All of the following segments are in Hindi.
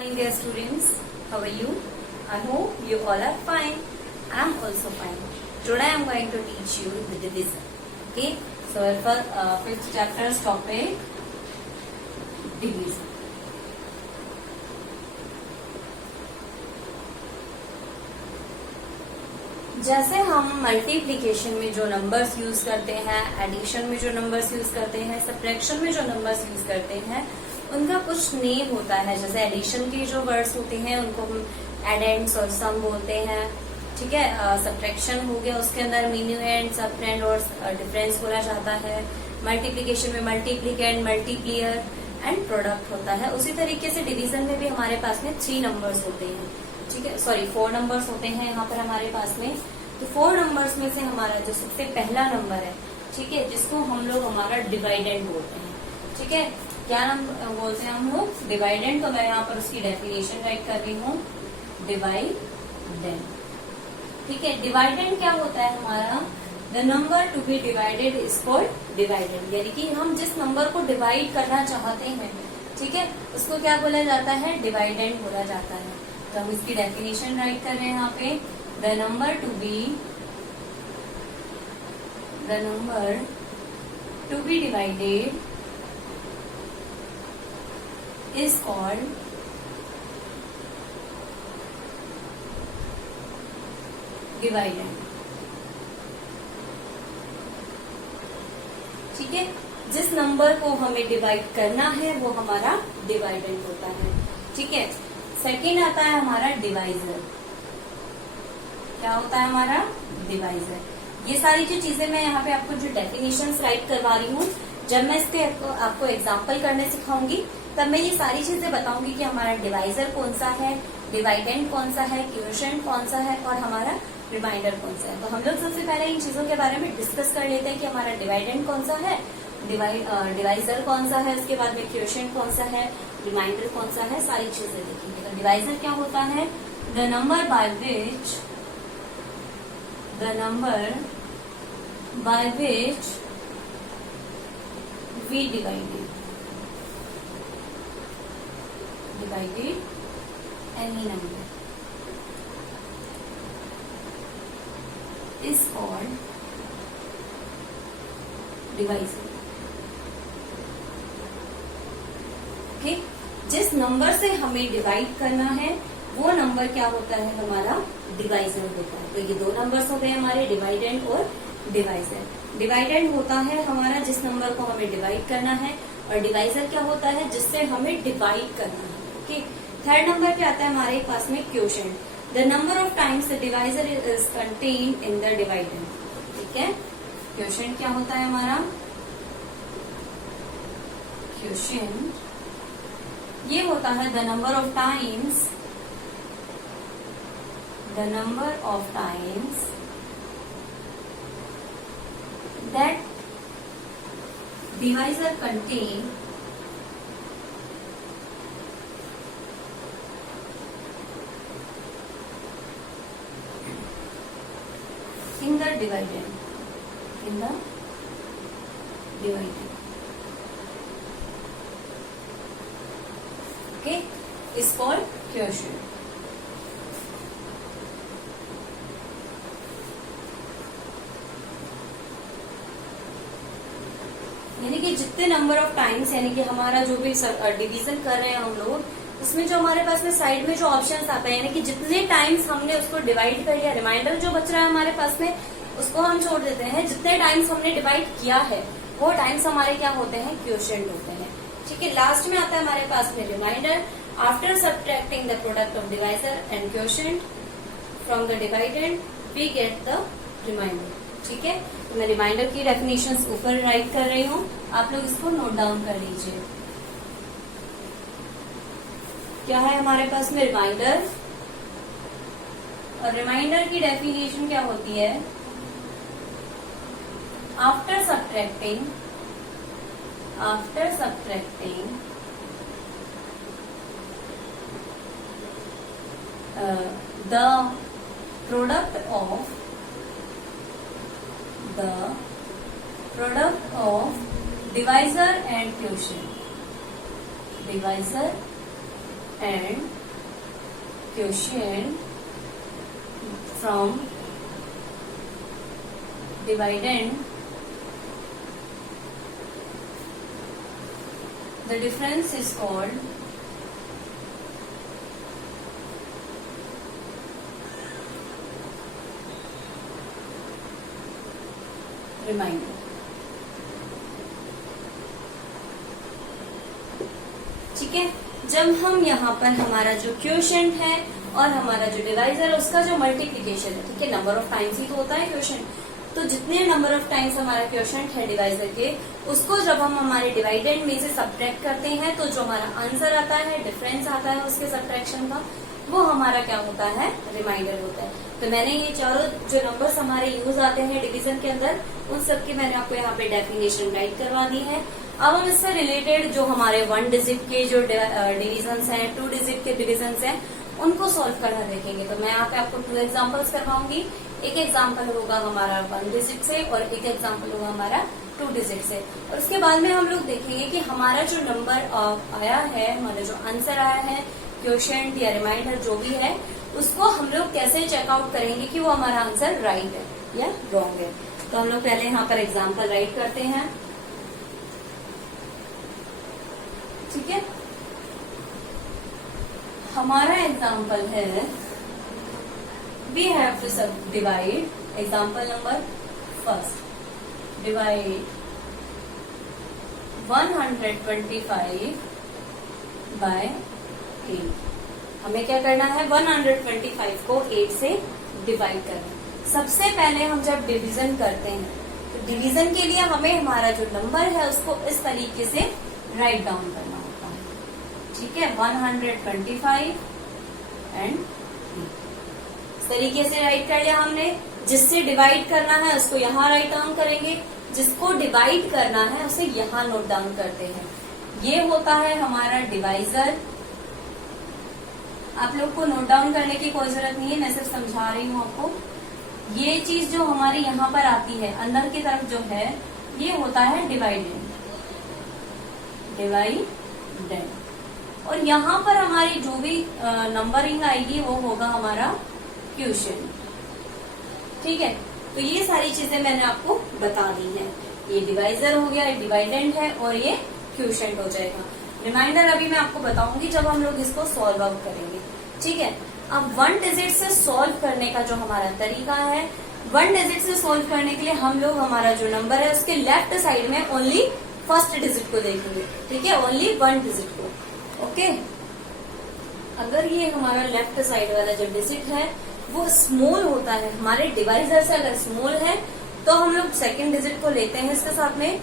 Morning dear students, how are you? I hope you all are fine. I am also fine. Today I am going to teach you the division. Okay, so our fifth chapter's topic, division. जैसे हम मल्टीप्लिकेशन में जो नंबर्स यूज करते हैं, एडिशन में जो नंबर्स यूज करते हैं, सब्ट्रैक्शन में जो नंबर्स यूज करते हैं, उनका कुछ नेम होता है। जैसे एडिशन के जो वर्ड्स होते हैं उनको हम एडेंड्स और सम बोलते हैं। ठीक है, सब्ट्रैक्शन हो गया, उसके अंदर मीन्यूएंड, सबट्रेंड और डिफरेंस बोला जाता है। मल्टीप्लिकेशन में मल्टीप्लिकेंड, मल्टीप्लियर एंड प्रोडक्ट होता है। उसी तरीके से डिवीजन में भी हमारे पास में 3 नंबर्स होते हैं। ठीक है, सॉरी 4 नंबर्स होते हैं यहाँ पर हमारे पास में। तो 4 नंबर्स में से हमारा जो सबसे पहला नंबर है, ठीक है, जिसको हम लोग हमारा डिवाइडेंड बोलते हैं। ठीक है, क्या नंबर बोलते हैं हम लोग? डिवाइडेंड। तो मैं यहाँ पर उसकी डेफिनेशन राइट कर रही हूँ, डिवाइडेंड। ठीक है, डिवाइडेंड क्या होता है हमारा? The number to be divided is called dividend. यानी कि हम जिस नंबर को डिवाइड करना चाहते हैं, ठीक है, उसको क्या बोला जाता है? डिवाइडेंड बोला जाता है। तो हम इसकी डेफिनेशन राइट कर रहे हैं यहाँ पे, the number to be divided is called dividend. ठीक है, जिस नंबर को हमें डिवाइड करना है वो हमारा डिवाइडेंड होता है। ठीक है, सेकेंड आता है हमारा डिवाइजर। क्या होता है हमारा? डिवाइजर। ये सारी जो चीजें मैं यहाँ पे आपको जो डेफिनेशंस राइट करवा रही हूँ, जब मैं इसके आपको एग्जांपल करने सिखाऊंगी तब मैं ये सारी चीजें बताऊंगी कि हमारा डिवाइजर कौन सा है, डिवाइडेंड कौन सा है, क्वोशिएंट कौन सा है और हमारा रिमाइंडर कौन सा है। तो हम लोग सबसे पहले इन चीजों के बारे में डिस्कस कर लेते हैं कि हमारा डिवाइडेंड कौन सा है, डिवाइजर कौन सा है, उसके बाद में क्वोशिएंट कौन सा है, रिमाइंडर कौन सा है, सारी चीजें देखेंगे। तो डिवाइजर क्या होता है? The number by which we divided any number is called divisor. Okay, जिस नंबर से हमें डिवाइड करना है वो नंबर क्या होता है? हमारा डिवाइजर होता है। तो ये 2 नंबर्स हो गए हमारे, डिवाइडेंड और डिवाइजर। डिवाइडेंड होता है हमारा जिस नंबर को हमें डिवाइड करना है, और डिवाइजर क्या होता है? जिससे हमें डिवाइड करना है। ओके, थर्ड नंबर क्या आता है हमारे पास में? Quotient. The number of times the divisor is contained in the dividend. ठीक है, क्वोशिएंट क्या होता है हमारा? क्वोशिएंट ये होता है the number of times that divisor contain in the dividend. Okay, is called quotient. यानी कि जितने नंबर ऑफ टाइम्स, यानी कि हमारा जो भी डिवीजन कर रहे हैं हम लोग, उसमें जो हमारे पास में साइड में जो ऑप्शंस आता है, यानी कि जितने टाइम्स हमने उसको डिवाइड कर लिया, रिमाइंडर जो बच रहा है हमारे पास में उसको हम छोड़ देते हैं। जितने टाइम्स हमने डिवाइड किया है वो टाइम्स हमारे क्या होते हैं? क्वोशिएंट होते हैं। ठीक है, लास्ट में आता है हमारे पास में remainder. After subtracting the product of divisor and quotient from the dividend we get the remainder. ठीक है, तो मैं रिमाइंडर की डेफिनेशंस ऊपर राइट कर रही हूँ, आप लोग इसको नोट डाउन कर लीजिए। क्या है हमारे पास में? रिमाइंडर। और रिमाइंडर की डेफिनेशन क्या होती है? After subtracting the product of divisor and quotient, divisor and quotient from dividend, the difference is called remainder. ठीक है, जब हम यहाँ पर हमारा जो क्वोशिएंट है और हमारा जो डिवाइजर है उसका जो मल्टीप्लीकेशन है, ठीक है, नंबर ऑफ टाइम्स ही तो होता है क्वोशिएंट, तो जितने नंबर ऑफ टाइम्स हमारा क्वोशिएंट है डिवाइजर के, उसको जब हम हमारे डिवाइडेंड में से सब्ट्रैक्ट करते हैं तो जो हमारा आंसर आता है, डिफरेंस आता है उसके सब्ट्रैक्शन का, वो हमारा क्या होता है, रिमाइंडर होता है। तो मैंने ये चारों जो नंबर्स हमारे यूज आते हैं डिवीजन के अंदर, उन सब की मैंने आपको यहाँ पे डेफिनेशन राइट करवा दी है। अब हम इससे रिलेटेड जो हमारे 1 डिजिट के जो डिविजन्स हैं, 2 डिजिट के डिविजन्स हैं, उनको सॉल्व करना देखेंगे। तो मैं यहाँ पे आपको 2 एग्जाम्पल्स करवाऊंगी। एक एग्जाम्पल होगा हमारा 1 डिजिट से और एक एग्जाम्पल होगा हमारा 2 डिजिट से। और उसके बाद में हम लोग देखेंगे कि हमारा जो नंबर आया है, हमारा जो आंसर आया है, क्वोशिएंट या रिमाइंडर जो भी है, उसको हम लोग कैसे चेकआउट करेंगे कि वो हमारा आंसर राइट है या रॉन्ग है। तो हम लोग पहले यहाँ पर एग्जाम्पल राइट करते हैं। ठीक है, हमारा एग्जाम्पल है we have to sub divide, example number first, divide 125 by 8। हमें क्या करना है, 125 को 8 से डिवाइड करना है। सबसे पहले हम जब डिवीजन करते हैं तो डिवीजन के लिए हमें हमारा जो नंबर है उसको इस तरीके से राइट डाउन करना होता है। ठीक है, 125 एंड इस तरीके से राइट कर लिया हमने। जिससे डिवाइड करना है उसको यहाँ राइट डाउन करेंगे, जिसको डिवाइड करना है उसे यहाँ नोट डाउन करते हैं। ये होता है हमारा डिवाइजर। आप लोग को नोट डाउन करने की कोई जरूरत नहीं है, मैं सिर्फ समझा रही हूँ आपको। ये चीज जो हमारी यहाँ पर आती है अंदर की तरफ जो है, ये होता है डिवाइडेंड, डिवाइडेंड। और यहाँ पर हमारी जो भी नंबरिंग आएगी वो होगा हमारा क्वोशिएंट। ठीक है, तो ये सारी चीजें मैंने आपको बता दी हैं। ये डिवाइजर हो गया, ये डिवाइडेंड है और ये क्वोशिएंट हो जाएगा। रिमाइंडर अभी मैं आपको बताऊंगी जब हम लोग इसको सॉल्व आउट करेंगे। ठीक है, अब 1 डिजिट से सॉल्व करने का जो हमारा तरीका है, 1 डिजिट से सॉल्व करने के लिए हम लोग हमारा जो नंबर है उसके लेफ्ट साइड में ओनली फर्स्ट डिजिट को देखेंगे। ठीक है, ओनली 1 डिजिट को। ओके, अगर ये हमारा लेफ्ट साइड वाला जो डिजिट है वो स्मॉल होता है, हमारे डिवाइजर से अगर स्मॉल है तो हम लोग सेकेंड डिजिट को लेते हैं इसके साथ में।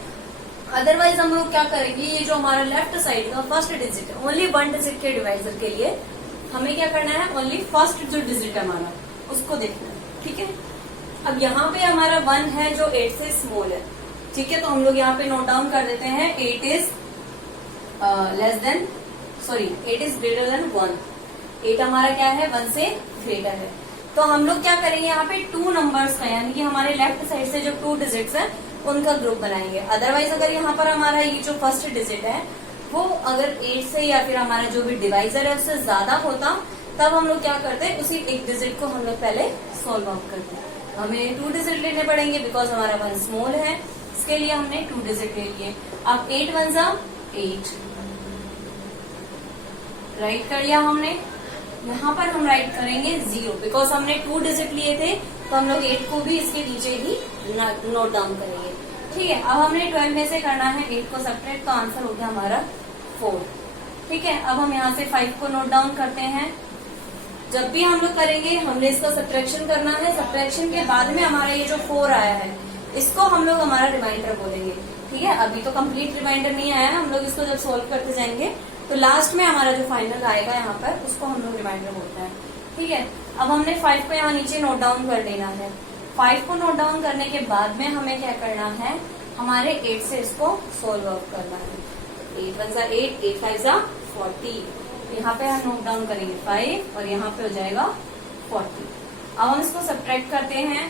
अदरवाइज हम लोग क्या करेंगे, ये जो हमारा लेफ्ट साइड का फर्स्ट डिजिट है, ओनली 1 डिजिट के डिवाइजर के लिए हमें क्या करना है, ओनली फर्स्ट जो डिजिट है हमारा उसको देखना है। ठीक है, अब यहाँ पे हमारा 1 है जो 8 से स्मॉल है। ठीक है, तो हम लोग यहाँ पे नोट डाउन कर देते हैं 8 इज ग्रेटर देन 1। 8 हमारा क्या है, 1 से ग्रेटर है। तो हम लोग क्या करेंगे, यहाँ पे 2 नंबर्स का, यानी कि हमारे लेफ्ट साइड से जो 2 डिजिट्स है उनका ग्रुप बनाएंगे। अदरवाइज अगर यहाँ पर हमारा ये जो फर्स्ट डिजिट है वो अगर 8 से या फिर हमारा जो भी डिवाइजर है उससे ज्यादा होता, तब हम लोग क्या करते हैं, उसी एक डिजिट को हम लोग पहले सॉल्व आउट करते हैं। हमें 2 डिजिट लेने पड़ेंगे बिकॉज हमारा 1 स्मॉल है, इसके लिए हमने 2 डिजिट ले लिए। अब 8 1 जा 8 राइट कर लिया हमने। यहाँ पर हम राइट करेंगे 0 बिकॉज हमने 2 डिजिट लिए थे, तो हम लोग 8 को भी इसके नीचे ही नोट डाउन करेंगे। ठीक है, अब हमने 12 में से करना है 8 को सब्ट्रैक्ट, तो आंसर हो गया हमारा 4। ठीक है, अब हम यहाँ से 5 को नोट डाउन करते हैं। जब भी हम लोग करेंगे हमने इसका सब्ट्रैक्शन करना है। सब्ट्रैक्शन के बाद में हमारा ये जो 4 आया है इसको हम लोग हमारा रिमाइंडर बोलेंगे। ठीक है, अभी तो कंप्लीट रिमाइंडर नहीं आया है, हम लोग इसको जब सोल्व करते जाएंगे तो लास्ट में हमारा जो फाइनल आएगा यहाँ पर उसको हम लोग रिमाइंडर बोलते हैं। ठीक है, अब हमने 5 को यहाँ नीचे नोट डाउन कर लेना है। 5 को नोट डाउन करने के बाद में हमें क्या करना है, हमारे 8 से इसको सोल्व आउट करना है। 8 1 जा 8, 8 5 जा 40। यहाँ पे हम नोट डाउन करेंगे 5 और यहाँ पे हो जाएगा 40। अब हम इसको सब्ट्रैक्ट करते हैं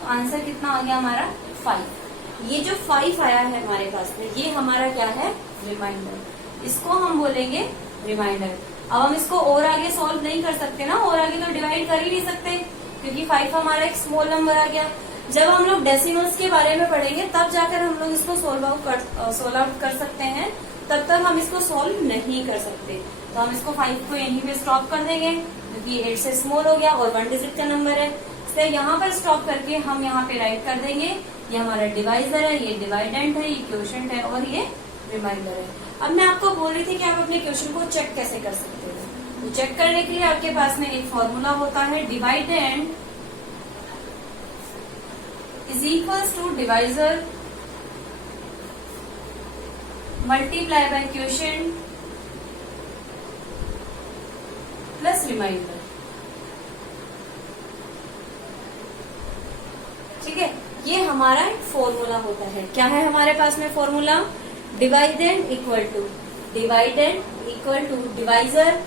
तो आंसर कितना आ गया हमारा 5। ये जो 5 आया है हमारे पास में, ये हमारा क्या है, रिमाइंडर। इसको हम बोलेंगे रिमाइंडर। अब हम इसको और आगे सॉल्व नहीं कर सकते ना, और आगे तो डिवाइड कर ही नहीं सकते क्योंकि 5 हमारा एक स्मॉल नंबर आ गया। जब हम लोग डेसिमल्स के बारे में पढ़ेंगे तब जाकर हम लोग इसको सोल्व आउट कर सकते हैं, तब तक हम इसको सॉल्व नहीं कर सकते। तो हम इसको 5 को यहीं पे स्टॉप कर देंगे क्योंकि 8 से स्मॉल हो गया और 1 डिजिट का नंबर है, इसलिए यहाँ पर स्टॉप करके हम यहाँ पे राइट कर देंगे ये हमारा डिवाइजर है, ये डिवाइडेंट है, ये क्वोशिएंट है और ये रिमाइंडर है। अब मैं आपको बोल रही थी कि आप अपने क्वेश्चन को चेक कैसे कर सकते हो। तो चेक करने के लिए आपके पास में एक फॉर्मूला होता है, dividend is equals to divisor multiply by quotient plus remainder. ठीक है, ये हमारा एक फॉर्मूला होता है। क्या है हमारे पास में formula? Dividend equal to divisor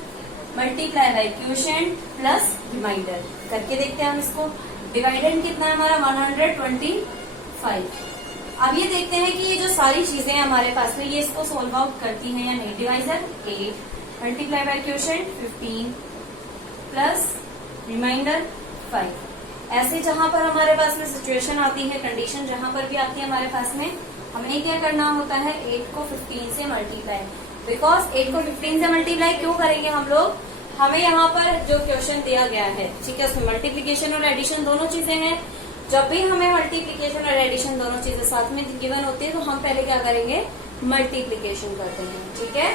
multiply by quotient plus remainder. करके देखते हैं हम इसको। डिवाइडेंड कितना है हमारा? 125। अब ये देखते हैं कि ये जो सारी चीजें हमारे पास में, ये इसको सोल्व आउट करती हैं या नहीं। Divisor 8 multiply by quotient 15 plus remainder 5। ऐसे जहां पर हमारे पास में सिचुएशन आती है, कंडीशन जहां पर भी आती है हमारे पास में, हमें क्या करना होता है? 8 को 15 से मल्टीप्लाई। बिकॉज 8 को 15 से मल्टीप्लाई क्यों करेंगे हम लोग? हमें यहाँ पर जो क्वेश्चन दिया गया है, ठीक है, उसमें मल्टीप्लीकेशन और एडिशन दोनों चीजें हैं। जब भी हमें मल्टीप्लीकेशन और एडिशन दोनों चीजें साथ में गिवन होती है तो हम पहले क्या करेंगे? मल्टीप्लीकेशन करते हैं। ठीक है,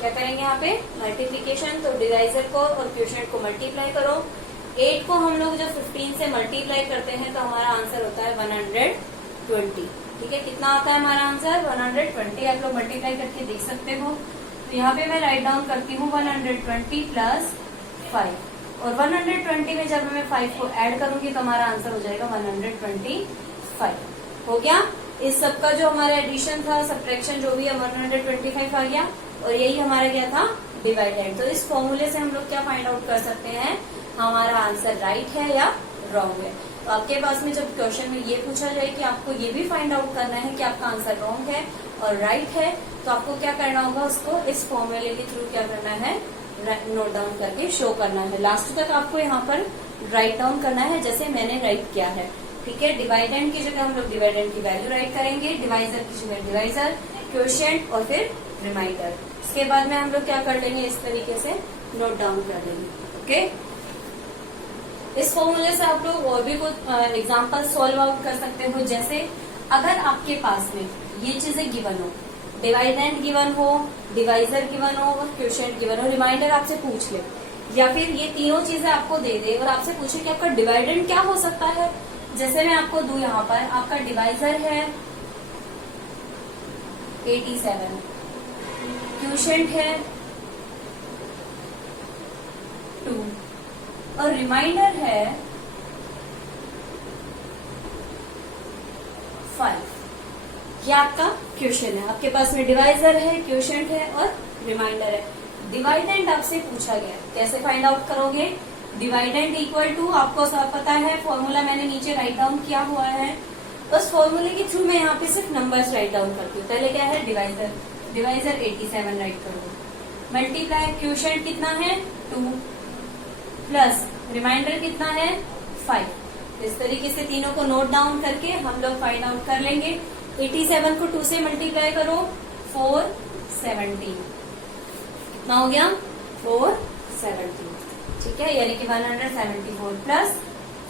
क्या करेंगे यहाँ पे? मल्टीप्लीकेशन। तो डिवाइजर को और क्वोशिएंट को मल्टीप्लाई करो। 8 को हम लोग जब 15 से मल्टीप्लाई करते हैं तो हमारा आंसर होता है 120। ठीक है, कितना आता है हमारा आंसर? 120। आप लोग मल्टीप्लाई करके देख सकते हो। तो यहाँ पे मैं राइट डाउन करती हूँ 120 प्लस 5, और 120 में जब मैं 5 को ऐड करूंगी तो हमारा आंसर हो जाएगा 125। हो गया। इस सब का जो हमारा एडिशन था, सब्ट्रैक्शन जो भी है, 125 आ गया, और यही हमारा क्या था? डिवाइडेंड। तो इस फॉर्मूले से हम लोग क्या फाइंड आउट कर सकते हैं? हमारा आंसर राइट है या रॉन्ग है। तो आपके पास में जब क्वेश्चन में ये पूछा जाए कि आपको ये भी फाइंड आउट करना है कि आपका आंसर रॉन्ग है और राइट है, तो आपको क्या करना होगा? उसको इस फॉर्मूले के थ्रू क्या करना है? नोट डाउन करके शो करना है। लास्ट तक आपको यहाँ पर राइट डाउन करना है जैसे मैंने राइट किया है। ठीक है, डिवाइडेंड की जगह हम लोग डिवाइडेंड की वैल्यू राइट करेंगे, डिवाइजर की जगह डिवाइजर, क्वोशिएंट और फिर रिमाइंडर। इसके बाद में हम लोग क्या कर लेंगे? इस तरीके से नोट डाउन कर लेंगे। ओके, इस फॉर्मूले से आप लोग और भी कुछ एग्जाम्पल सॉल्व आउट कर सकते हो। जैसे अगर आपके पास में ये चीजें गिवन हो, डिवाइडेंड गिवन हो, डिवाइजर गिवन हो और क्वोशिएंट गिवन हो, रिमाइंडर आपसे पूछ ले, या फिर ये तीनों चीजें आपको दे दे और आपसे पूछे कि आपका डिवाइडेंड क्या हो सकता है। जैसे मैं आपको दूं, यहाँ पर आपका डिवाइजर है 87, क्वोशिएंट है 2 और रिमाइंडर है 5। ये आपका क्वेश्चन है। आपके पास में डिवाइजर है, क्वोशिएंट है और रिमाइंडर है। डिवाइडेंड आपसे पूछा गया, कैसे फाइंड आउट करोगे? डिवाइडेंड इक्वल टू, आपको सब पता है, फॉर्मूला मैंने नीचे राइट डाउन किया हुआ है। बस फॉर्मूले के थ्रू मैं यहाँ पे सिर्फ नंबर्स राइट डाउन करती हूँ। पहले क्या है? डिवाइजर 87 राइट करो, मल्टीप्लाई क्वोशिएंट कितना है? 2 प्लस रिमाइंडर कितना है? 5। इस तरीके से तीनों को नोट डाउन करके हम लोग फाइंड आउट कर लेंगे। 87 को 2 से मल्टीप्लाई करो, 470। कितना हो गया? 470। ठीक है, यानी कि 174 प्लस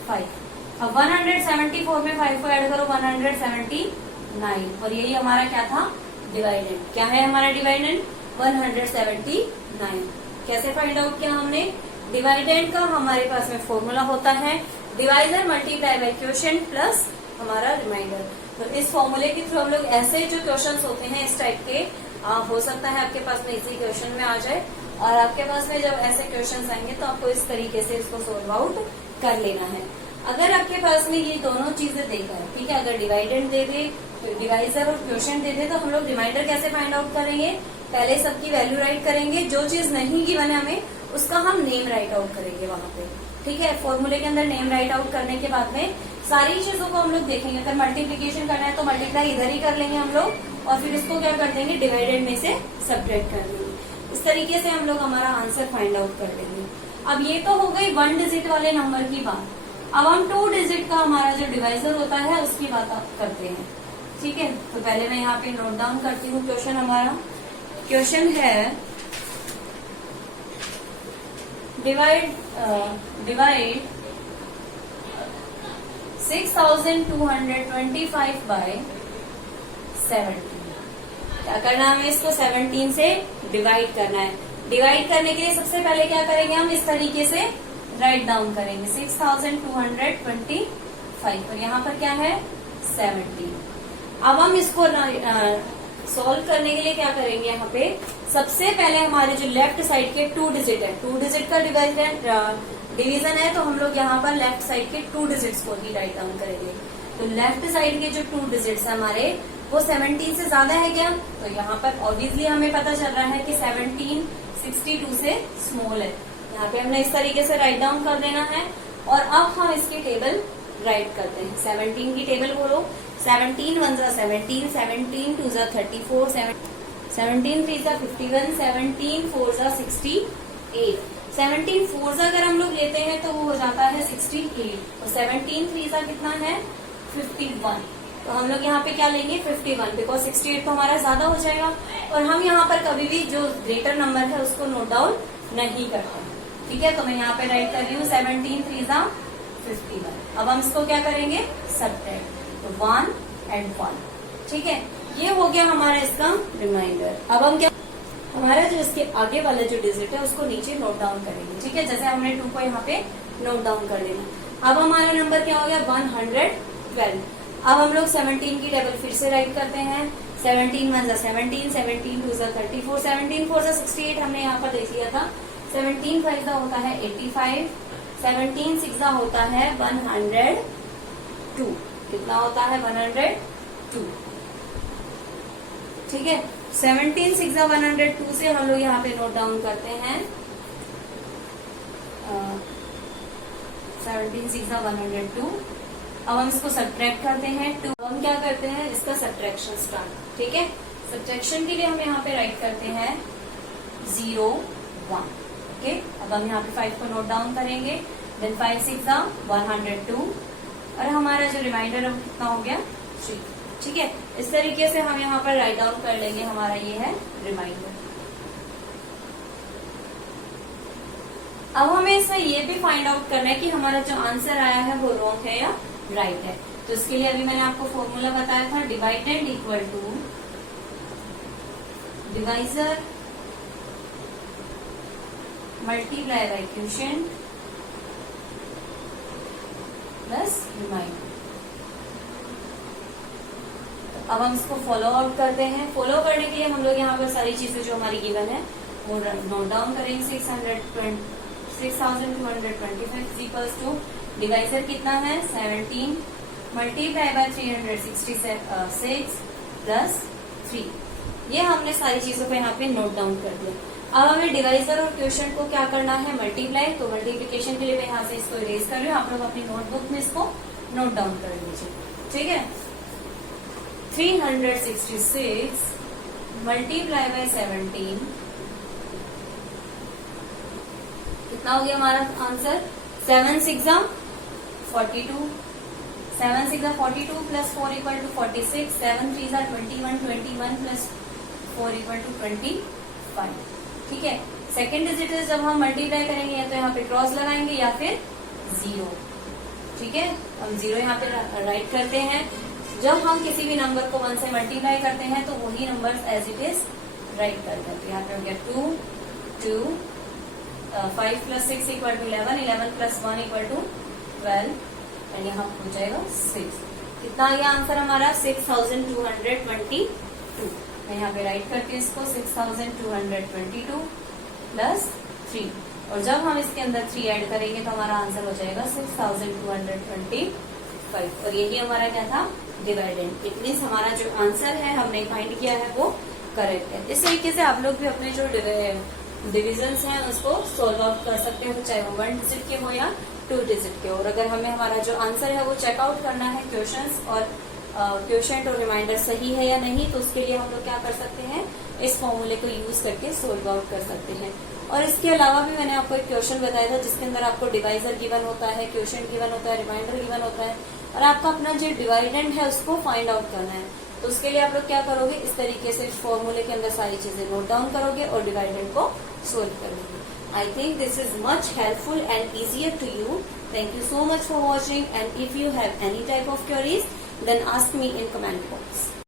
5। अब 174 में 5 को ऐड करो, 179, और यही हमारा क्या था? डिवाइडेंड। क्या है हमारा डिवाइडेंड? 179। कैसे फाइंड आउट किया हमने? डिवाइडेंड का हमारे पास में फॉर्मूला होता है divisor multiply by quotient plus हमारा रिमाइंडर। तो इस फॉर्मूले के थ्रू हम लोग ऐसे जो क्वेश्चंस होते हैं इस टाइप के, हो सकता है आपके पास में इसी क्वेश्चन में आ जाए, और आपके पास में जब ऐसे क्वेश्चंस आएंगे तो आपको इस तरीके से इसको सोल्व आउट कर लेना है। अगर आपके पास में ये दोनों चीजें देकर, ठीक है, अगर डिवाइडेंड दे दे, डिवाइजर और क्वोशिएंट दे दे, तो हम लोग रिमाइंडर कैसे फाइंड आउट करेंगे? पहले सबकी वैल्यू राइट करेंगे, जो चीज नहीं गिवन है हमें उसका हम नेम राइट आउट करेंगे वहां पे। ठीक है, फॉर्मूले के अंदर नेम राइट आउट करने के बाद में सारी चीजों को हम लोग देखेंगे। अगर मल्टीप्लीकेशन करना है तो मल्टीप्लाई इधर ही कर लेंगे हम लोग, और फिर इसको क्या कर देंगे? डिवाइडेड में से सब्ट्रैक्ट कर देंगे। इस तरीके से हम लोग हमारा आंसर फाइंड आउट कर लेंगे। अब ये तो हो गई 1 डिजिट वाले नंबर की बात। अब हम 2 डिजिट का हमारा जो डिवाइजर होता है उसकी बात करते हैं। ठीक है, तो पहले मैं यहाँ पे नोट डाउन करती हूँ क्वेश्चन हमारा। क्वेश्चन है डिवाइड 6225 बाय 17। क्या करना है हमें, इसको 17 से डिवाइड करना है। डिवाइड करने के लिए सबसे पहले क्या करेंगे, हम इस तरीके से राइट डाउन करेंगे 6225 और यहाँ पर क्या है 17। अब हम इसको सॉल्व करने के लिए क्या करेंगे, यहाँ पे सबसे पहले हमारे जो लेफ्ट साइड के 2 डिजिट है, 2 डिजिट का डिवीजन है, तो हम लोग यहाँ पर लेफ्ट साइड के 2 डिजिट्स को ही राइट डाउन करेंगे। तो लेफ्ट साइड के जो 2 डिजिट्स है हमारे वो 17 से ज्यादा है क्या, तो यहाँ पर ऑब्वियसली हमें पता चल रहा है कि 17 62 से स्मॉल है। यहाँ पे हमने इस तरीके से राइट डाउन कर देना है और अब हम इसकी टेबल राइट करते हैं। 17 की टेबल बोलो, 17 1 जा 17, 17 2 जा 34, 17 3 जा 51, 17 4 जा 68। 17 4 जा अगर हम लोग लेते हैं तो वो हो जाता है 68 और 17 3 जा कितना है 51। तो हम लोग यहाँ पे क्या लेंगे 51, बिकॉज 68 तो हमारा ज्यादा हो जाएगा और हम यहाँ पर कभी भी जो ग्रेटर नंबर है उसको नोट डाउन नहीं करते। ठीक है, तो मैं यहाँ पे राइट कर रही हूँ 17 3 जा 51। अब हम इसको क्या करेंगे सब्ट्रैक्ट, तो 1 and 1। ठीक है, ये हो गया हमारा इसका रिमाइंडर। अब हम क्या, हमारा जो इसके आगे वाला जो डिजिट है उसको नीचे नोट डाउन करेंगे। ठीक है, जैसे हमने 2 को यहाँ पे नोट डाउन कर लेना। अब हमारा नंबर क्या हो गया 112। अब हम लोग 17 की टेबल फिर से राइट करते हैं। 17 1 जा 17, 17 2 जा 34, 17 4 जा 68 हमने यहाँ पर देख लिया था। 17 5 जा होता है 85, 17 6 जा होता है 102। कितना होता है 102। ठीक है, 17 6 जा 102 से हम लोग यहाँ पे नोट डाउन करते हैं 17 6 जा 102। अब हम इसको सब्ट्रैक्ट करते हैं 2। हम क्या करते हैं इसका सब्ट्रैक्शन स्टार्ट। ठीक है, सब्ट्रैक्शन के लिए हम यहाँ पे राइट करते हैं 0 1। ओके, अब हम यहाँ पे 5 को नोट डाउन करेंगे। देन 5 6 जा 102 और हमारा जो रिमाइंडर है वो कितना हो गया 3। ठीक है, इस तरीके से हम यहाँ पर राइट डाउन कर लेंगे, हमारा ये है रिमाइंडर। अब हमें इसमें ये भी फाइंड आउट करना है कि हमारा जो आंसर आया है वो रॉन्ग है या राइट है। तो इसके लिए अभी मैंने आपको फॉर्मूला बताया था, dividend equal to divisor multiply by quotient plus remainder. अब हम इसको फॉलो आउट करते हैं। फॉलो करने के लिए हम लोग यहाँ पर सारी चीजें जो हमारी गिवन है वो नोट डाउन करेंगे। 6225 इक्वल्स टू डिवाइजर कितना है 17 मल्टीप्लाई बाय 366 प्लस 3। ये हमने सारी चीजों को यहाँ पे नोट डाउन कर दिया। अब हमें डिवाइजर और क्वोशिएंट को क्या करना है मल्टीप्लाई। तो मल्टीप्लिकेशन के लिए मैं यहाँ से इसको इरेज कर रही हूँ, आप लोग अपनी नोटबुक में इसको नोट डाउन कर लीजिए। ठीक है, 366 मल्टीप्लाई बाय 17 कितना हो गया हमारा आंसर 7 6 जा 42, 7 6 जा 42 प्लस 4 इक्वल टू 46, 7 3 जा 21, 21 प्लस 4 इक्वल टू 25। ठीक है, सेकेंड डिजिट से जब हम मल्टीप्लाई करेंगे या तो यहाँ पे क्रॉस लगाएंगे या फिर 0। ठीक है, हम 0 यहाँ पे राइट करते हैं। जब हम किसी भी नंबर को 1 से मल्टीप्लाई करते हैं तो वही number as it is write करते हैं। तो यहाँ पे हो गया 2 2 5 plus 6 equal to 11, 11 plus 1 equal to 12 and यहाँ हो जाएगा 6। कितना आ गया आंसर हमारा 6222। मैं यहाँ पे राइट करती हूँ इसको 6222 प्लस 3 और जब हम इसके अंदर 3 ऐड करेंगे तो हमारा आंसर हो जाएगा 6225 और यही हमारा क्या था डिवाइडेंड। इट मीन्स हमारा जो आंसर है हमने फाइंड किया है वो करेक्ट है। इस तरीके से आप लोग भी अपने जो डिविजन्स हैं उसको सॉल्व आउट कर सकते हो, चाहे वो 1 डिजिट के हो या 2 डिजिट के हो। और अगर हमें हमारा जो आंसर है वो चेकआउट करना है क्वेश्चंस और क्वोशिएंट और रिमाइंडर सही है या नहीं, तो उसके लिए हम लोग क्या कर सकते हैं इस फॉर्मूले को यूज करके सोल्व आउट कर सकते हैं। और इसके अलावा भी मैंने आपको एक क्वेश्चन बताया था जिसके अंदर आपको डिवाइजर गिवन होता है, क्वोशिएंट गिवन होता है, रिमाइंडर गिवन होता है और आपका अपना जो डिवाइडेंड है उसको फाइंड आउट करना है। तो उसके लिए आप लोग क्या करोगे, इस तरीके से फॉर्मूले के अंदर सारी चीजें नोट डाउन करोगे और डिवाइडेंड को सोल्व करोगे। I think this is much helpful and easier to you. Thank you so much for watching, and if you have any type of queries then ask me in comment box.